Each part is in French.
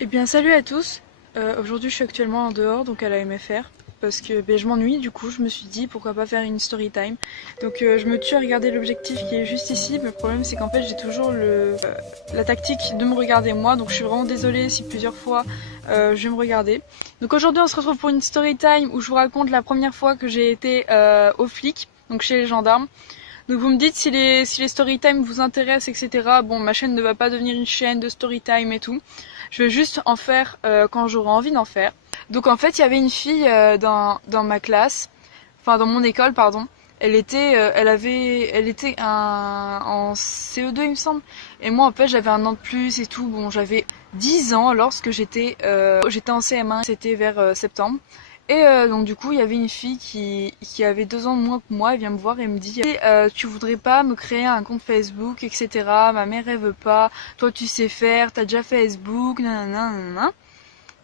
Eh bien salut à tous, aujourd'hui je suis actuellement en dehors donc à la MFR parce que je m'ennuie, du coup je me suis dit pourquoi pas faire une story time. Donc je me tue à regarder l'objectif qui est juste ici, mais le problème c'est qu'en fait j'ai toujours la tactique de me regarder moi, donc je suis vraiment désolée si plusieurs fois je vais me regarder. Donc aujourd'hui on se retrouve pour une story time où je vous raconte la première fois que j'ai été au flic, donc chez les gendarmes. Donc vous me dites si les story time vous intéressent, etc. Bon, ma chaîne ne va pas devenir une chaîne de story time et tout. Je vais juste en faire quand j'aurai envie d'en faire. Donc en fait, il y avait une fille dans ma classe, enfin dans mon école, pardon. Elle était en CE2 il me semble. Et moi en fait j'avais un an de plus et tout. Bon, j'avais 10 ans lorsque j'étais en CM1, c'était vers septembre. Et donc du coup il y avait une fille qui avait 2 ans de moins que moi, elle vient me voir et me dit tu voudrais pas me créer un compte Facebook, etc. Ma mère elle veut pas, toi tu sais faire, t'as déjà Facebook, nanana, nanana.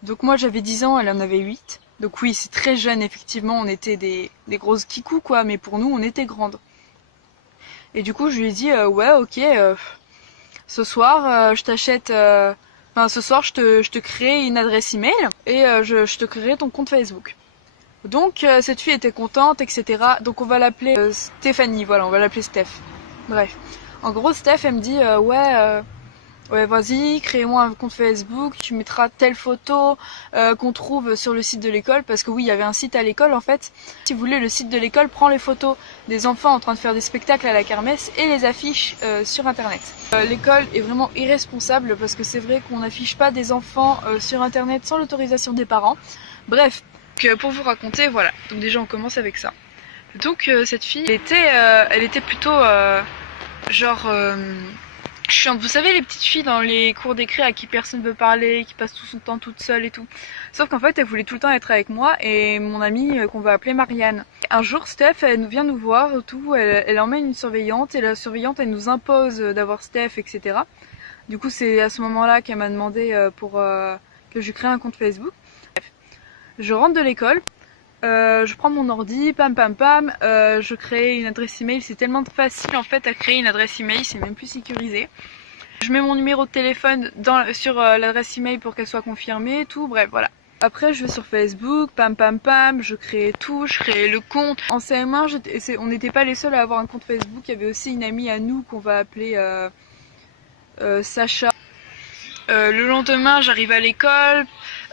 Donc moi j'avais 10 ans, elle en avait 8. Donc oui, c'est très jeune, effectivement, on était des grosses kikous quoi, mais pour nous on était grandes. Et du coup je lui ai dit ouais ok, ce soir je t'achète... Enfin, ce soir, je te crée une adresse email et je te créerai ton compte Facebook. Donc, cette fille était contente, etc. Donc, on va l'appeler Stéphanie. Voilà, on va l'appeler Steph. Bref. En gros, Steph, elle me dit ouais, vas-y, crée-moi un compte Facebook. Tu mettras telle photo qu'on trouve sur le site de l'école. Parce que oui, il y avait un site à l'école en fait. Si vous voulez, le site de l'école prend les photos des enfants en train de faire des spectacles à la kermesse et les affiche sur internet. L'école est vraiment irresponsable parce que c'est vrai qu'on n'affiche pas des enfants sur internet sans l'autorisation des parents. Bref, pour vous raconter, voilà. Donc déjà on commence avec ça. Donc cette fille, elle était plutôt genre chiante. Vous savez les petites filles dans les cours d'écrit à qui personne ne veut parler, qui passent tout son temps toute seule et tout. Sauf qu'en fait elle voulait tout le temps être avec moi et mon amie qu'on va appeler Marianne. Un jour Steph elle vient nous voir et tout, elle emmène une surveillante et la surveillante elle nous impose d'avoir Steph, etc. Du coup c'est à ce moment-là qu'elle m'a demandé pour que je lui crée un compte Facebook. Bref. Je rentre de l'école. Je prends mon ordi, pam pam pam, je crée une adresse email, c'est tellement facile en fait à créer une adresse email, c'est même plus sécurisé. Je mets mon numéro de téléphone sur l'adresse email pour qu'elle soit confirmée, tout, bref voilà. Après je vais sur Facebook, pam pam pam, je crée tout, je crée le compte. En CM1, on n'était pas les seuls à avoir un compte Facebook, il y avait aussi une amie à nous qu'on va appeler Sacha. Le lendemain j'arrive à l'école,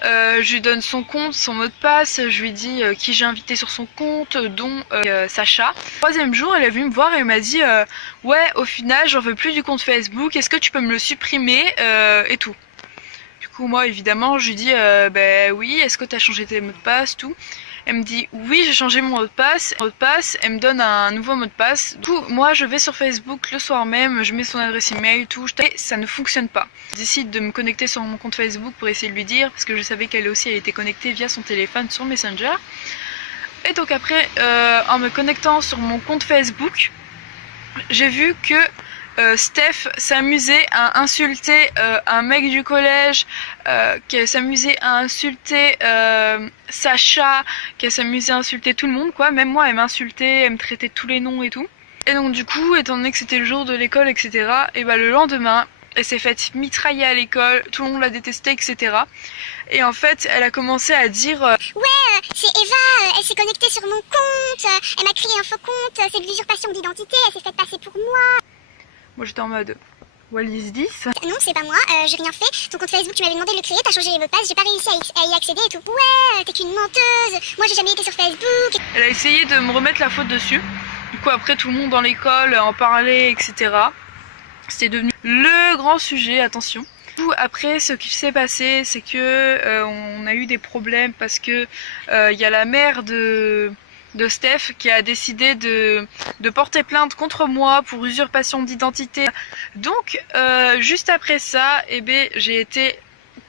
je lui donne son compte, son mot de passe, je lui dis qui j'ai invité sur son compte, dont Sacha. Troisième jour, elle est venue me voir et elle m'a dit ouais, au final j'en veux plus du compte Facebook, est-ce que tu peux me le supprimer et tout. Du coup moi évidemment je lui dis bah oui, est-ce que tu as changé tes mots de passe, tout. Elle me dit oui, j'ai changé mon mot de passe. Elle me donne un nouveau mot de passe. Du coup, moi je vais sur Facebook le soir même, je mets son adresse email, tout, et ça ne fonctionne pas. Je décide de me connecter sur mon compte Facebook pour essayer de lui dire, parce que je savais qu'elle aussi elle était connectée via son téléphone sur Messenger. Et donc après, en me connectant sur mon compte Facebook, j'ai vu que Steph s'amusait à insulter un mec du collège, qui s'amusait à insulter Sacha, qui s'amusait à insulter tout le monde quoi, même moi elle m'insultait, elle me traitait de tous les noms et tout. Et donc du coup, étant donné que c'était le jour de l'école, etc., et bah le lendemain, elle s'est faite mitrailler à l'école, tout le monde l'a détestée, etc. Et en fait, elle a commencé à dire ouais, c'est Eva, elle s'est connectée sur mon compte, elle m'a créé un faux compte, c'est de l'usurpation d'identité, elle s'est faite passer pour moi. Moi j'étais en mode what is this? Non, c'est pas moi, j'ai rien fait. Ton compte Facebook, tu m'avais demandé de le créer, t'as changé les mots de passe, j'ai pas réussi à y accéder et tout. Ouais, t'es qu'une menteuse, moi j'ai jamais été sur Facebook. Elle a essayé de me remettre la faute dessus. Du coup après tout le monde dans l'école en parlait, etc. C'était devenu le grand sujet, attention. Du coup, après ce qui s'est passé, c'est que on a eu des problèmes parce que y a la mère de Steph qui a décidé de porter plainte contre moi pour usurpation d'identité. Donc juste après ça, eh ben, j'ai été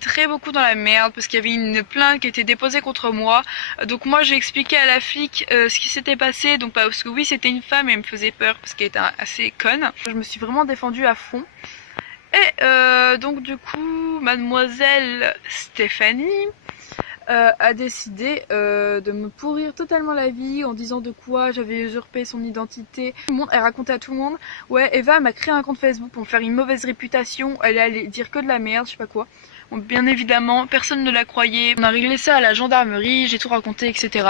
très beaucoup dans la merde parce qu'il y avait une plainte qui était déposée contre moi. Donc moi j'ai expliqué à la flic ce qui s'était passé, donc parce que oui c'était une femme et elle me faisait peur parce qu'elle était assez conne. Je me suis vraiment défendue à fond. Et donc du coup mademoiselle Stéphanie a décidé de me pourrir totalement la vie en disant de quoi j'avais usurpé son identité. Elle racontait à tout le monde, ouais, Eva m'a créé un compte Facebook pour me faire une mauvaise réputation, elle allait dire que de la merde, je sais pas quoi. Bon, bien évidemment, personne ne la croyait. On a réglé ça à la gendarmerie, j'ai tout raconté, etc.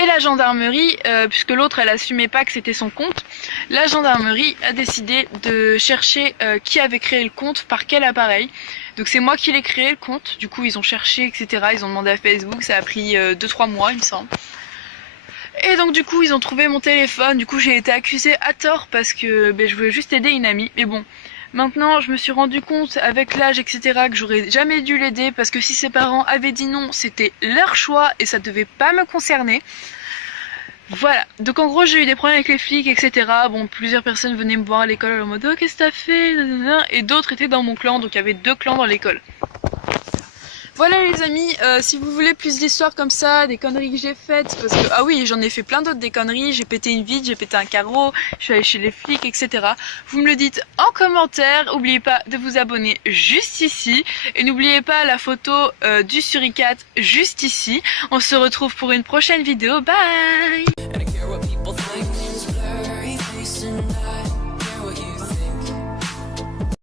Et la gendarmerie, puisque l'autre elle assumait pas que c'était son compte, la gendarmerie a décidé de chercher qui avait créé le compte, par quel appareil. Donc c'est moi qui l'ai créé le compte, du coup ils ont cherché, etc. Ils ont demandé à Facebook, ça a pris 2-3 mois il me semble. Et donc du coup ils ont trouvé mon téléphone, du coup j'ai été accusée à tort parce que je voulais juste aider une amie. Mais bon, maintenant je me suis rendu compte avec l'âge, etc. que j'aurais jamais dû l'aider parce que si ses parents avaient dit non, c'était leur choix et ça devait pas me concerner. Voilà, donc en gros j'ai eu des problèmes avec les flics, etc. Bon, plusieurs personnes venaient me voir à l'école en mode oh qu'est-ce que t'as fait, et d'autres étaient dans mon clan, donc il y avait 2 clans dans l'école. Voilà les amis, si vous voulez plus d'histoires comme ça, des conneries que j'ai faites, parce que, ah oui, j'en ai fait plein d'autres des conneries, j'ai pété une vitre, j'ai pété un carreau, je suis allée chez les flics, etc. Vous me le dites en commentaire, n'oubliez pas de vous abonner juste ici, et n'oubliez pas la photo du suricate juste ici. On se retrouve pour une prochaine vidéo, bye.